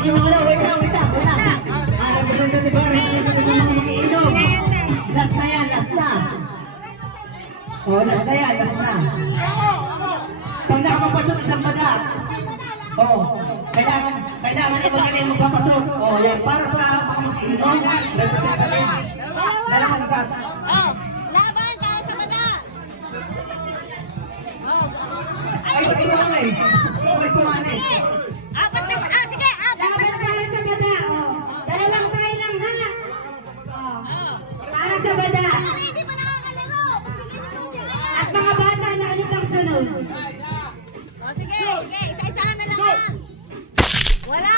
Ayan na, wait lang, wait lang, wait lang. Alam si Barry, sa mga makiinom. Last oh, last na yan, last na. Pag nakapapasok isang baga, o, oh, kailangan, kailangan yung magaling magpapasok. Oh, yan, para sa mga makiinom, nagpasok ka rin. Lalakan ka. Laban, para sa baga. Ay, pati yung mga eh. Okay, sumanay. Oh, sige, sige, isa-isahan na lang ha. Wala.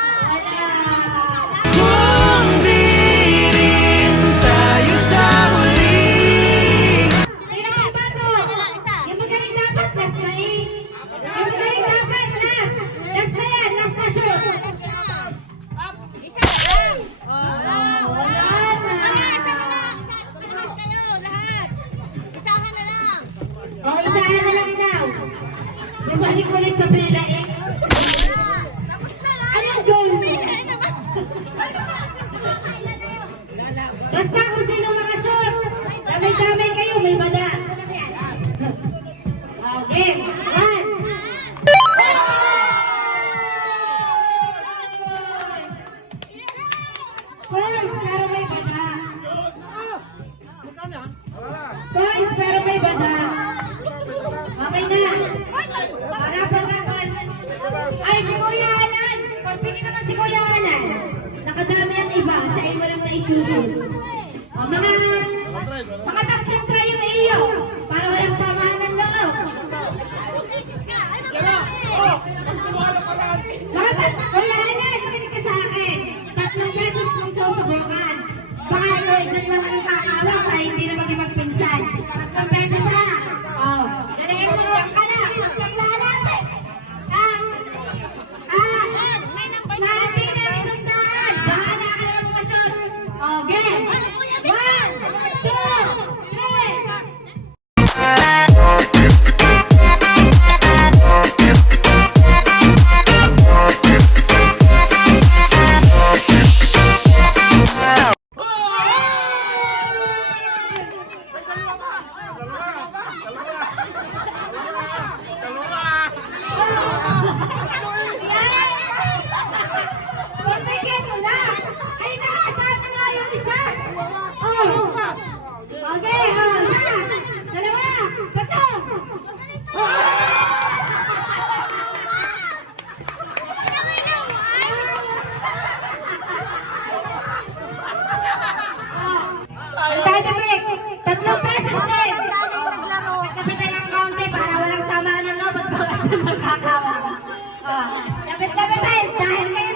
Kung di rin tayo sa huli? Isa na lang, isa. Yung magaling dapat, last na eh. Yung magaling dapat, last. Last na yan, last na shoot. Isa na lang. Oh, Oh, wala Wala, na. isa na lang. Isa, lahat kayo, lahat. Isahan na lang. O, isahan na lang daw. Bumalik ulit sa pila eh. Anong goal? Naman. Basta kung sino makashoot. Damay-damay kayo, may bada. Okay, one. Coins, pero may bada. Coins, pero may bada. Okay na. Harapan na, Coins. Ay, si Kuya Alan. Pagpili naman si Kuya Alan. Nakadami ang iba. Siya ay walang naisusun. O, mga, mga tatlong try yung iyo. Jangan.